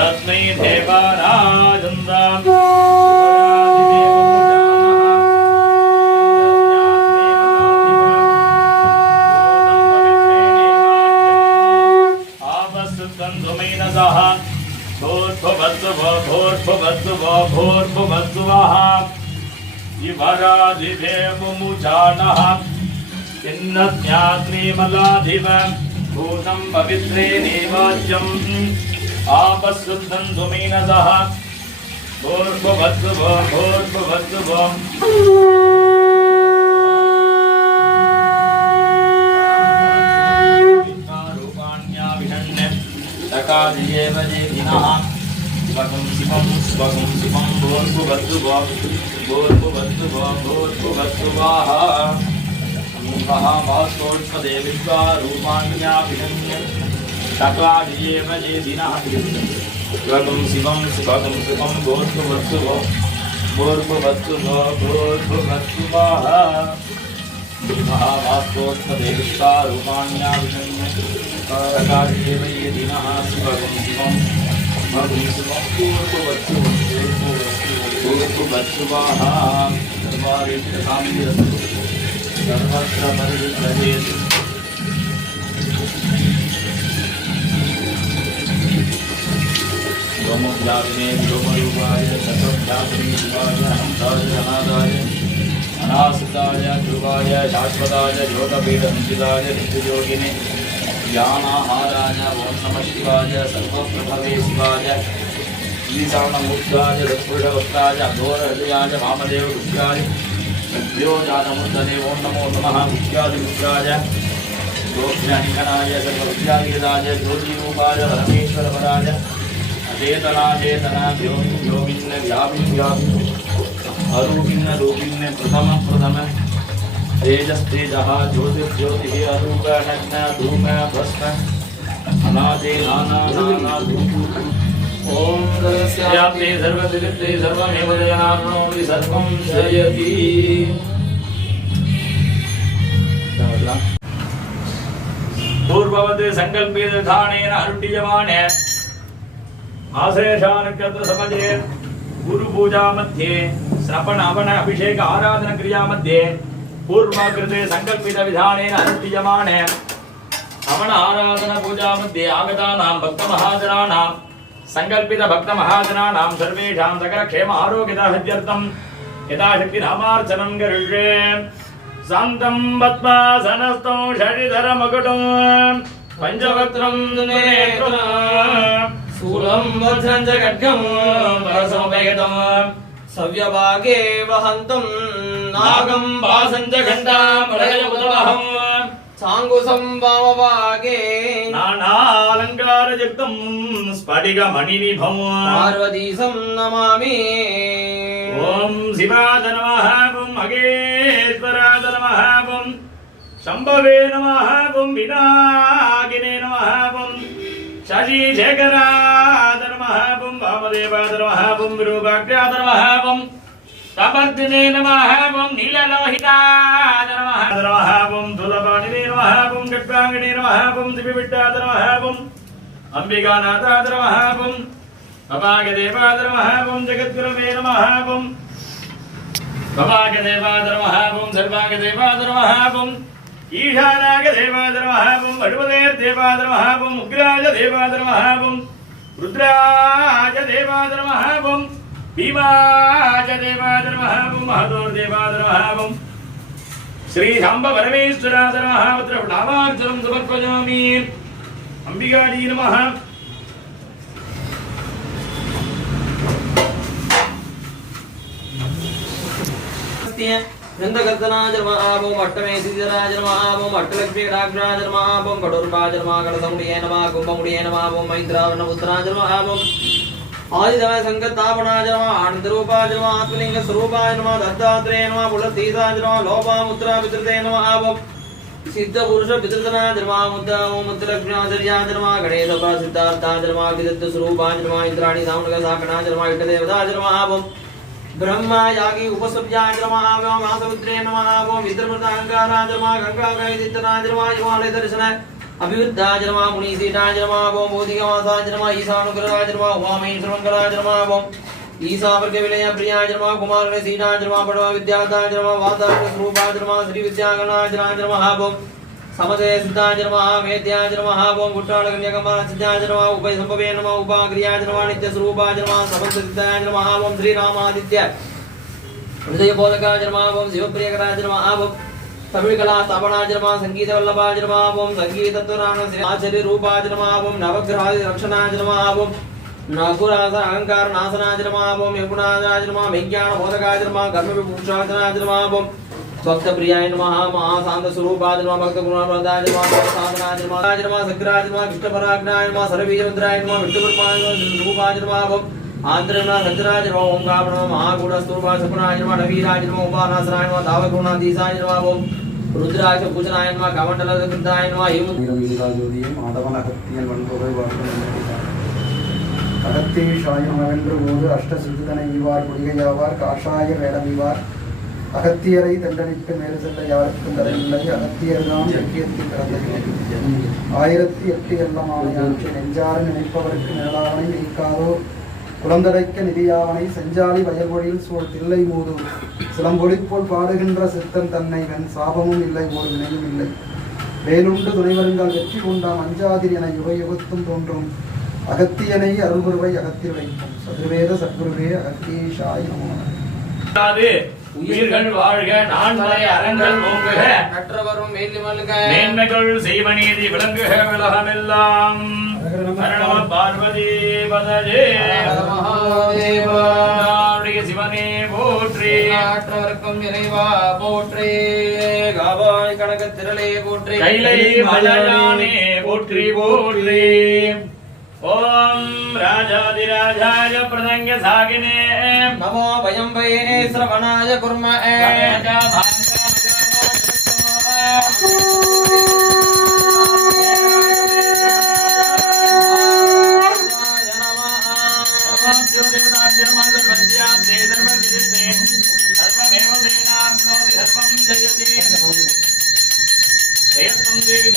तस्मै देवाराजन्दाम् भूतं पवित्रे देवाज्यम् आपस्सुद्धं धुमेन सह भूर्भुवस्सुभ भूर्भुवस्सुभम् रूपाण्याविषण्य तकादियेव जेदिनः स्वगं शिवं भूर्भुवस्सुभ भूर्भुवस्सुभ भूर्भुवस्सुभाः महाभास्कोत्पदे विश्वारूपाण्याभिषण्य तकादियेव जेदिनः स्वगं शिवं भूर्भुवस्सुभः भूर्भुवस्सुभाः महाभास्कोत्पदे विश्वारूपाण्याभिषण्य तकादियेव जेदिनः स्वगं शिवं भूर्भुवस्सुभाः सर्वत्र परिव्रजेत् व्योमव्यापिने व्योमरूपाय सर्वव्यापिने शिवाय हंसाय अनादाय अनासुताय ध्रुवाय शाश्वताय योगपीठसंचिताय नित्ययोगिने ज्ञानाहाराय ॐ नमः शिवाय सर्वप्रभवे शिवाय ईशानमूर्ताय दत्पुरुषवक्त्राय अघोरहृदयाय वामदेव रुद्राय विद्योजातमुद्दने ॐ नमो नमः विद्यादिरुद्राय गोभ्यानिकनाय सर्वविद्यादिराज ज्योतिरूपाय परमेश्वरपराय अचेतनाचेतना योगिन्न व्यापिन् अरूपिन्न रूपिन्न प्रथम तेजस्तेजः ज्योतिर्ज्योतिः अरूप नग्न धूम भस्म अनादे नाना ओम सर्वस्याप्ते सर्वदिग्ते सर्वमेव जनार्णोति सर्वं जयति पूर्ववत् संकल्पित धानेन अनुष्ठीयमाने आश्रयशानकृत समये गुरु पूजा मध्ये श्रवण हवन अभिषेक आराधना क्रिया मध्ये पूर्वकृते संकल्पित विधानेन अनुष्ठीयमाने हवन आराधना पूजा मध्ये आगतानां भक्त महाजनानां संकल्पित भक्त महाजनानां सर्वेषां सकल क्षेम आरोग्यदाहत्यर्थं यथाशक्ति नामार्चनं करिष्ये शान्तं पद्मासनस्थं शशिधरमकुटं पञ्चवक्त्रं नेत्रं शूलं वज्रं च खड्गं परसमवेदं सव्यभागे वहन्तं नागं वासं च घण्टामलयमुदवहं सांगुसं वामभागे नानालङ्कारयुक्तं स्फटिकमणिनिभं पार्वतीशं नमामि ॐ शिवाय नमः ॐ महेश्वराय नमः ॐ शम्भवे नमः ॐ विनायकिने नमः ॐ शशिशेखराय नमः ॐ वामदेवाय नमः ॐ विरूपाक्षाय नमः ॐ तपद्दिने नमः ॐ नीललोहिताय नमः ॐ धूलपाणिने नमः ॐ खड्गाङ्गिने नमः ॐ दिव्यविट्टाय नमः ॐ अंबिकानाथाय नमः ॐ भवागदेवाय नमः ॐ जगद्गुरवे नमः ॐ भवागदेवाय नमः ॐ सर्वागदेवाय नमः ॐ ईशानागदेवाय नमः ॐ वडुवदेवाय नमः ॐ उग्राय देवाय नमः ॐ रुद्राय देवाय नमः ॐ भीमाय देवाय नमः ॐ महदोर्देवाय नमः ॐ श्री सांब परमेश्वराय नमः नामार्चनं समर्पयामि अंबिकाजी नमः नंदकर्तनाय नमः ॐ अट्टमेसिधराय नमः ॐ अट्टलक्ष्मीडाग्राय नमः ॐ कडोर्पाय नमः कलसमुडिये नमः कुम्भमुडिये नमः ॐ मैत्रावणपुत्राय नमः ॐ आदिदमय संगतापणाय नमः आनन्दरूपाय नमः आत्मलिंग स्वरूपाय नमः दत्तात्रेय नमः पुलतीसाय नमः लोपामुद्रा विद्रते नमः ॐ सिद्ध पुरुष विद्रतनाय नमः मुद्दा ॐ मुद्दलक्ष्म्याचर्याय नमः गणेशपा सिद्धार्थाय नमः विदग्ध स्वरूपाय नमः इंद्राणी सामनक साकणाय नमः इष्टदेवताय नमः ॐ ब्रह्मा यागी उपसव्याय नमः ॐ वासमुद्रे नमः ॐ विद्रमृतांकाराय नमः गंगाकैदितनाय नमः हिमालय दर्शनाय अभिवृद्धाय नमः मुनिसीताय नमः ओम बोधिकवासाय नमः ईशानुग्रहाय नमः उमामहेश्वरंकराय नमः ओम ईशावर्ग विलय प्रियाय नमः कुमारने सीताय नमः पडवा विद्यादाय नमः वादाय स्वरूपाय नमः श्री विद्यागणाय नमः ओम समदे सिद्धाय नमः वेद्याय नमः ओम गुट्टालकन्याकमार सिद्धाय नमः उभय संभवे नमः उपाग्रियाय नमः नित्य स्वरूपाय नमः समस्त सिद्धाय नमः ओम श्री रामादित्य हृदय बोधकाय नमः ओम शिवप्रियकराय नमः ओम तमिल कला स्थापनाय नमः संगीत वल्लभाय नमः ओम संगीत तत्वराण आचार्य रूपाय नमः ओम नवग्रहाय रक्षणाय नमः ओम नागुरास अहंकार नाशनाय नमः ओम यमुनाय नमः विज्ञान बोधकाय नमः कर्म विभूषाय नमः ओम भक्त प्रियाय नमः महाशांत स्वरूपाय नमः भक्त गुणप्रदाय नमः साधनाय नमः सग्राय नमः कृष्ण पराज्ञाय नमः सर्ववीररुद्राय नमः विष्णुपरमाय नमः रूपाय नमः आंतरना सज्जराय नमः ओम गावण महागुण स्तूपाय सपनाय नमः नवीराय नमः उपानासनाय नमः दावगुणाधीशाय नमः ओम रुद्राय पूजनाय नमः कमंडल कृताय नमः हेम वीरमीराजोदिये माधवन अगत्तियन वनपुगै वार्तन अगत्तीशाय नमः ओது அஷ்டசித்தனை ஈவார் குடிகையாவார் காஷாய வேடமிவார் அகத்தியரை தண்டனிட்டு மேறு செல்ல யாருக்கும் தரவில்லை அகத்தியர்தான் இலக்கியத்தில் பிறந்தது 1008 எல்லமானையாற்றி நெஞ்சாறு நினைப்பவருக்கு நிழலாவனை நீக்காதோ குளந்தடைக்க நிதியாவனை செஞ்சாலி வயல்வொழியில் சூழ் தில்லை மூது சிலம்பொழிப்போல் பாடுகின்ற சித்தன் தன்னை வெண் சாபமும் இல்லை ஒரு வினையும் இல்லை வேலுண்டு துணைவருங்கால் வெற்றி உண்டாம் அஞ்சாதிர் என யுக யுகத்தும் தோன்றும் அகத்தியனை அருள்குருவை அகத்தில் வைக்கும் சதுர்வேத சத்குருவே அகத்தீஷாய் நமோ உயிர்கள் வாழ்க நான்மறை அறங்கள் ஓங்குக நற்றவரும் மேன்மல்க மேன்மைகள் செய்வநீதி விளங்குக உலகமெல்லாம் ஹரணம பார்வதி பதஜே மகாதேவாவுடைய சிவனே போற்றி நாற்றவர்க்கும் இறைவா போற்றி காவாய் கனக திரளே போற்றி கைலை மலையானே போற்றி போற்றி ஓம் ராஜாதிராஜாய பிரதங்க சாகினே நமோ வயம் வை ஸ்ரவணாய குர்ம ஜெயத்வம் தேவி